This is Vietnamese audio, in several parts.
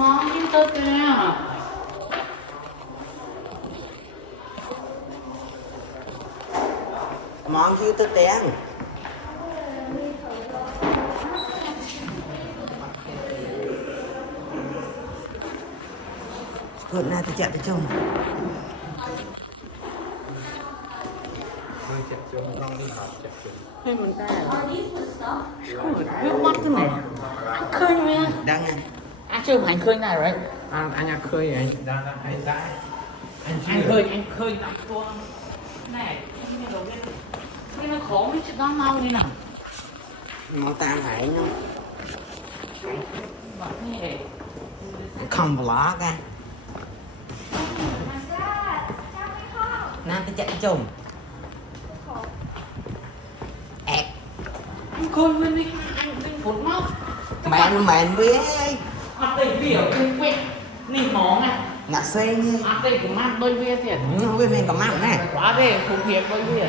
món như tôi kìa. Món như tôi tiếng. Good na tôi chạy tới chung. Hay mình ta. Nước mắt thế này. Anh khơi nha. Đang nha. Anh chưa hành khơi này rồi. Anh khơi anh Anh khơi nằm xuống. Này, cái nó khổ mấy chuyện đó mau đi nào. Mau tan hại nhau. Nè. Không vlog à. Nam tôi chạy tới chung. Ẹt. Anh khơi nguyên đi. Anh đừng phút móc. Mẹn với Mặt đây biểu quên quên. Nè món à. ngạc xe như. Mặt đây cũng mắt đôi bia thiệt. Không biết mình có mặn nè. Quá đề khủng khiếp đôi bia.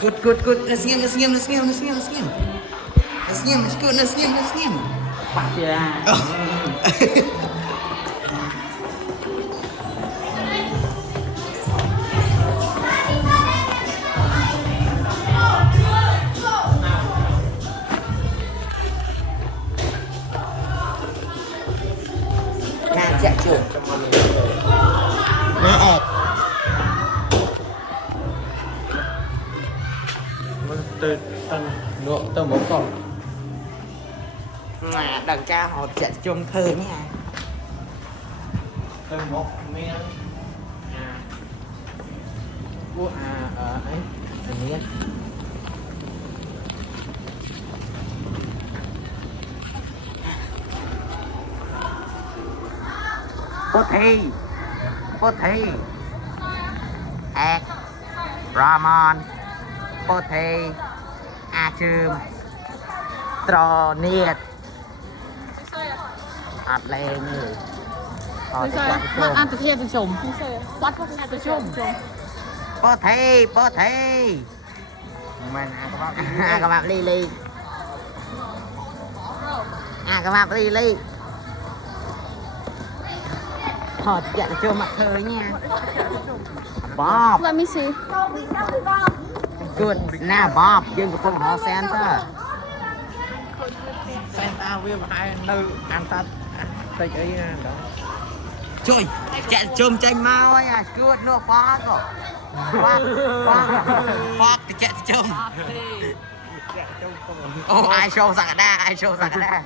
Good. Let's game. Let's good. Let's game. Bắt ra. Nè chạy chuột. Nè ẹt. từ một con Mà đằng cha họ chạy chung thơ nha. từ một miếng của ấy anh biết Bố thi ẹt Ramon bố thi a chươm trò niệt ạt lên như họ sẽ chạy Bắt chung ăn từ kia từ chồng. Bắt ăn từ chồng. bố thi mình các bạn Lily các bạn Lily họ chạy chung mặt thơ nha. Bob Let me see. good nè Bob dương của con họ Santa Santa với hai nơi ăn tắt tới ấy đó trời chạy chung tranh mau ấy à good nữa Bob rồi Bob thì chạy chung ai show sạc đa ai show sạc đa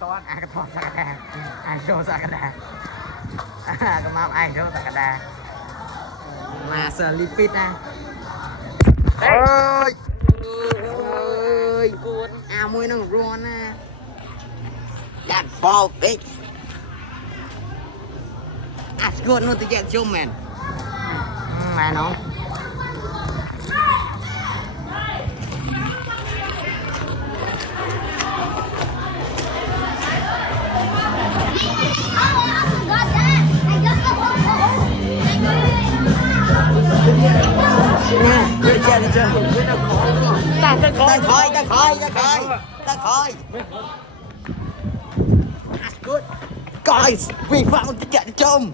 toán ai có sạc đa ai show sạc đa có mau ai show sạc đa mà sợ lipid nè ơi ơi môi nó run nè that ball bitch that's good nó tự chạy chung man mà nó nè đưa chạy chung ta khỏi that's good guys we found the jet chum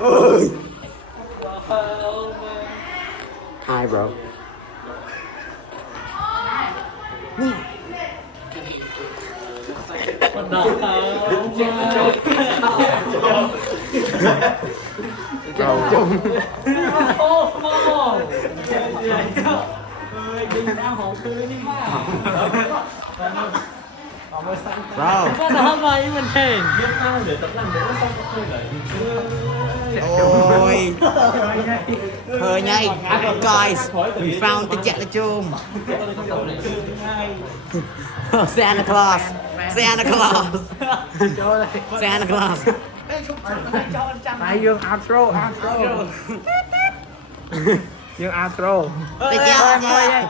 ơi hi bro chung bro Đó vậy mình thèm. ôi hơi nhây guys we found the jet chum Santa Claus ai dương outro dương outro Đi chơi nha.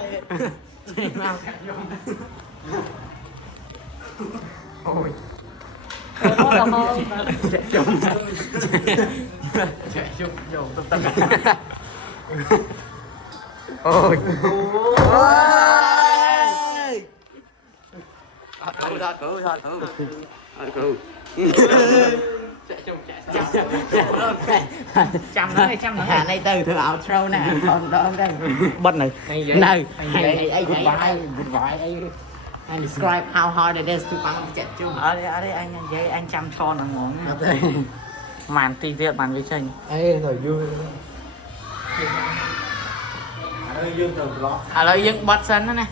Ôi Nó là hơn. Chạy chung vô tập tập. Ôi cứu Chăm nữa Hà này từ thử outro nè còn đó đây bật này này I describe how hard it is to bắn chạy chung ở đây anh với anh chăm con là ngon màn ti tiết màn với tranh ấy rồi vui đây dương từ vlog lợi dựng bật sân đó nè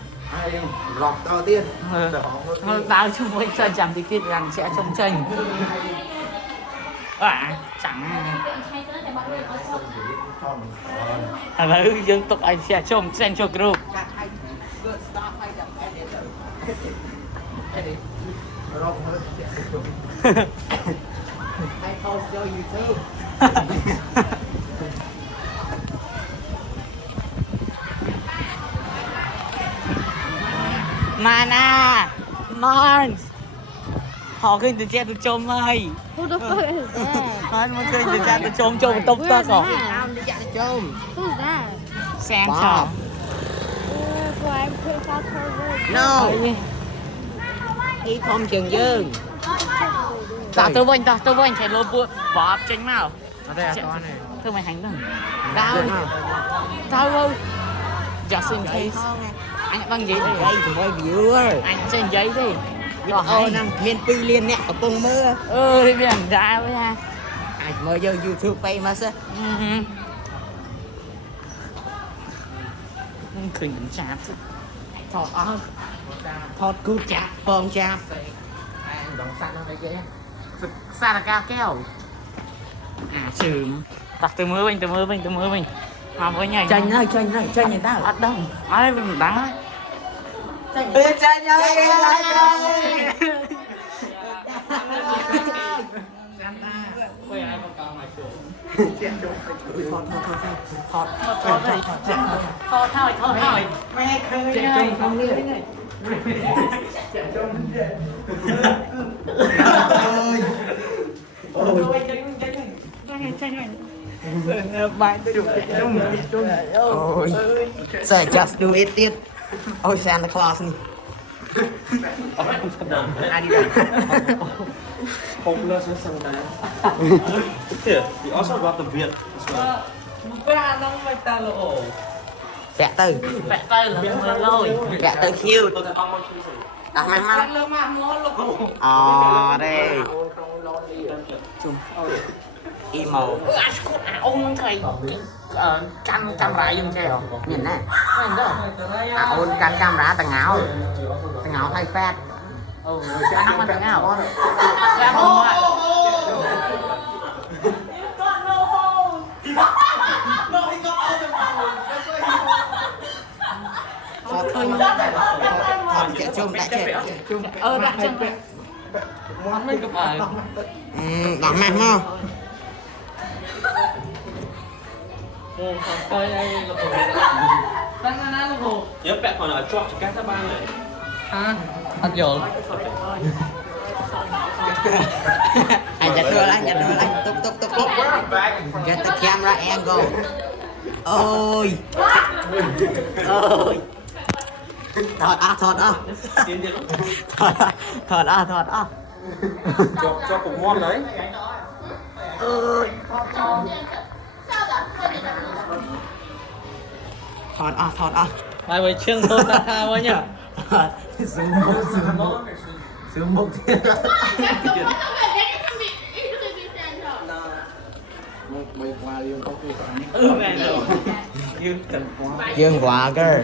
vlog đầu tiên tao chung với sân chăm ti tiết rằng sẽ trông tranh chẳng dựng tục anh sẽ trông tranh cho group I post cho YouTube Mana Mons họ khơi từ che từ chôm ơi Who the fuck is that? nó mới khơi từ che từ chôm chôm tốc tốc rồi Nam đi chạy chung Who's that? xem Bob. cho Boy, I'm pretty fast forward. No Ý không trường dương tao tôi bên chạy lô bua bỏ tranh màu ở đây to này thôi mày hành đừng Đâu tao just in case anh băng giấy đây đây thì mọi viewer anh trên giấy đi Ồ năng miền Pi liên nè ở cùng mưa ơi biển ra với nha Ai mới vô YouTube famous á khuyên chạp Thọt ớt Thọt cút chạp Bông chạp Đồng xanh nó đây kia xa là cao keo chừng đặt từ mưa mình mà với nhảy Tranh nhìn tao bắt đông ai mình đá Tranh ơi thôi Mẹ khơi chạy chung không đi Ôi So just do it tiếp Ôi Santa Claus nè Ai đi đây Hopeless với Santa. Here, we also got the beard as well. Vẽ từ vẽ tay là mưa lôi Vẽ từ cute Đặt mày mắt đây Emo ông thầy cam rãi dùng treo Nhìn nè nhìn đó ôn canh camera tầng áo hay phát nó mà thằng nào ra không ạ Thọt chạy chung đã chạy chung đặt chân mình cũng ở Đặt mặt mà coi đây là hồ đang là hồ Nhớ bạn còn ở chọn các các bạn này. hả thật dữ anh giật đưa anh tục get the camera angle ôi thọt Cho cùng ngon đấy. thọt bài với chương thôi ta tha quá nhỉ xuống một thiên Dương quả cơ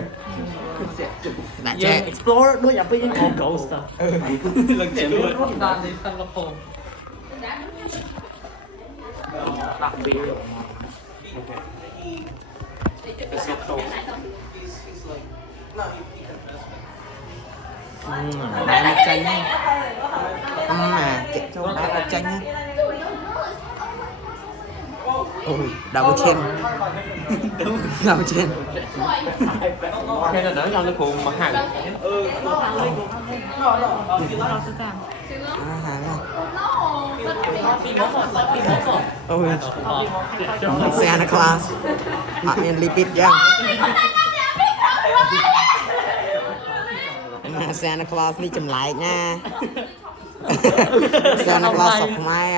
đã dương chạy explore đôi nhập với những hồ ghost à Lần trẻ luôn. ta thì phân lập hồ đặc biệt đá là chanh nhá mà chạy trong đá là chanh nhá ôi đầu trên Cái là đỡ nhau nó cùng mà hàng. hàng Santa Claus អត់មានលីពីតយ៉ាង Santa Claus នេះចម្លែកណា Santa Claus សុកខ្មែរ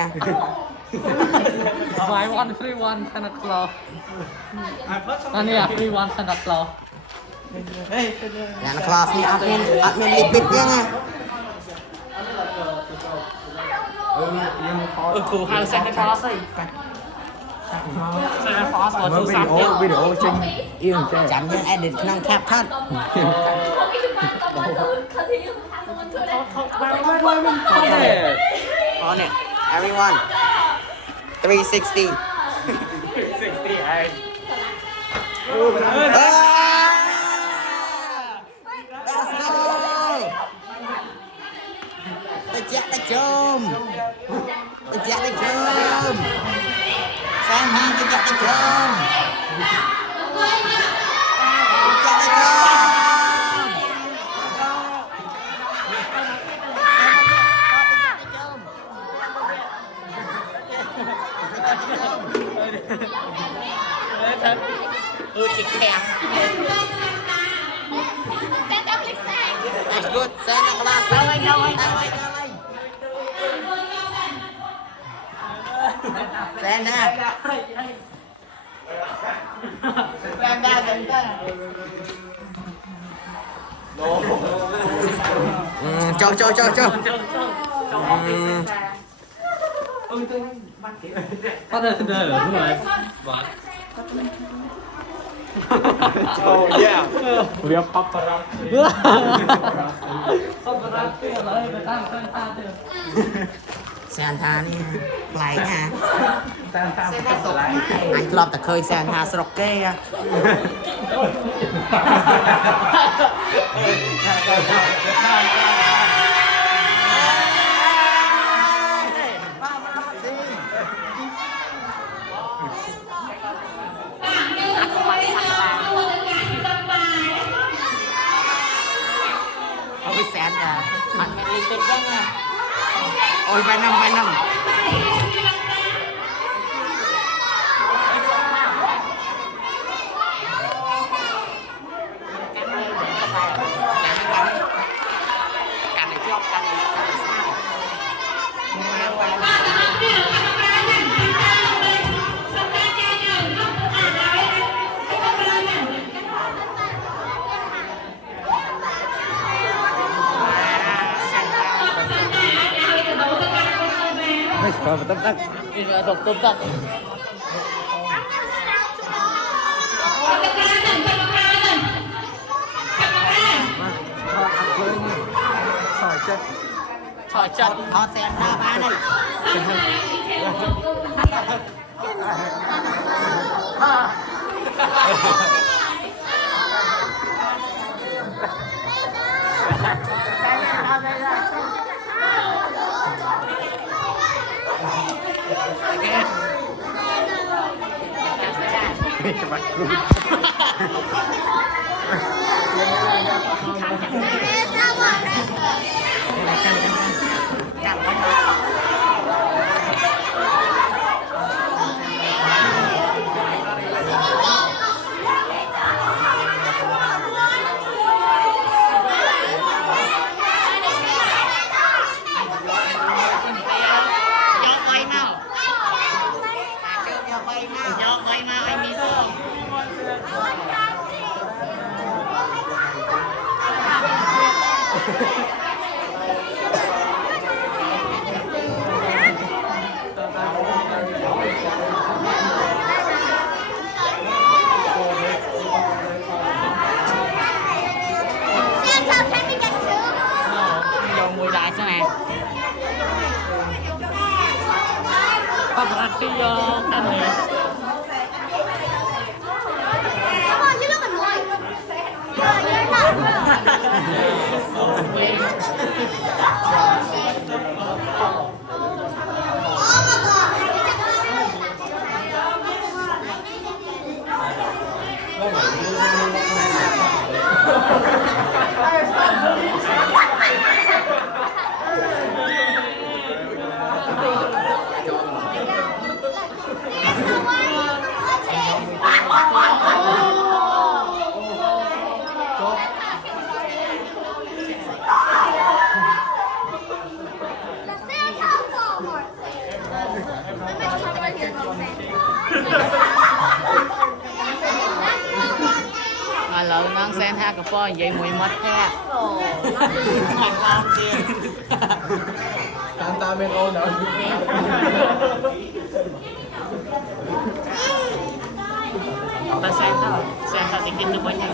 Buy one free one Santa Claus อันนี้ free one Santa Claus Santa Claus នេះអត់មានលីពីតយ៉ាងណា ครูหา Santa Claus អី Santa Claus អត់ទូរស័ព្ទទៀត វីដេអូចេញអៀងចាំយើង edit ក្នុង CapCut on it everyone 360 Let's go ទៅចាក់ទៅជុំទៅចាក់ទៅជុំសានហាទៅចាក់ទៅជុំចាក់ទៅជុំជីកខាំ That's good Santa Claus ទៅហើយទៅហើយទៅហើយSanta Cho bắt đầu từ đời đúng rồi Oh yeah. we are paparazzi paparazzi lại phải tăng Santa được Santa នេះប្លែកណា Santa អញធ្លាប់តែឃើញ Santa ស្រុកគេអូយ Santa អត់មានលីពេកចឹងណាអូយបាយណាំไม่ขอมาตั้งกินมาตกต้มตักถอยจัดถอดแสนหน้าบ้านpaparazzi vô anh nè mà lợn nón sen ha cà phê vậy mùi mất ha Santa men ô nữa. ta sen tao thì kinh được bao nhiêu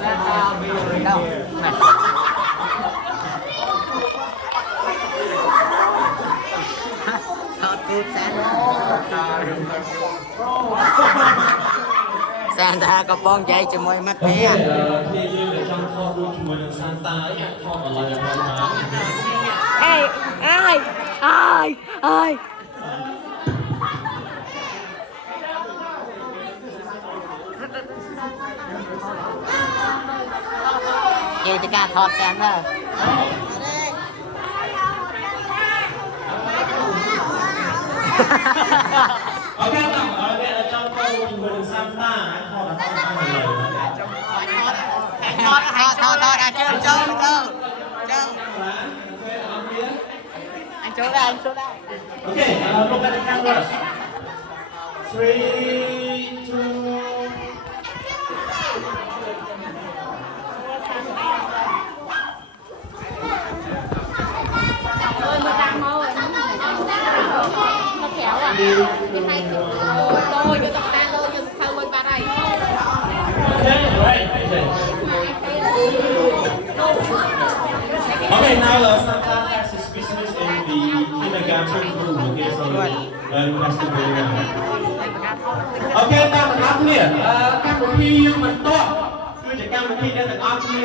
Đâu? Này. Thọt cút Santa có bông dây cho môi mắt bé. Thì như trong kho đu chùa được Santa ấy, kho ở lại là Ê, ai? Ai? Ai? Vậy thì cả thọt Santa. Ok, tặng ở đây là trong kho đu chùa được Santa, kho là Santa một lời. Thọt à chưa anh chỗ đây Okay, look at the cameras. 3, 2. Ôi, người ta mau rồi. Nó khéo à? Cái này thì tôi như tao ta luôn, như sao quên ba đây. Okay, right. Okay, now Santa has his business in the kindergarten room. Okay, so learn Pastor William. Okay, តាមទាំងអស់គ្នាកម្មវិធីយើងបន្តគឺជាកម្មវិធីដែលទាំងអស់គ្នា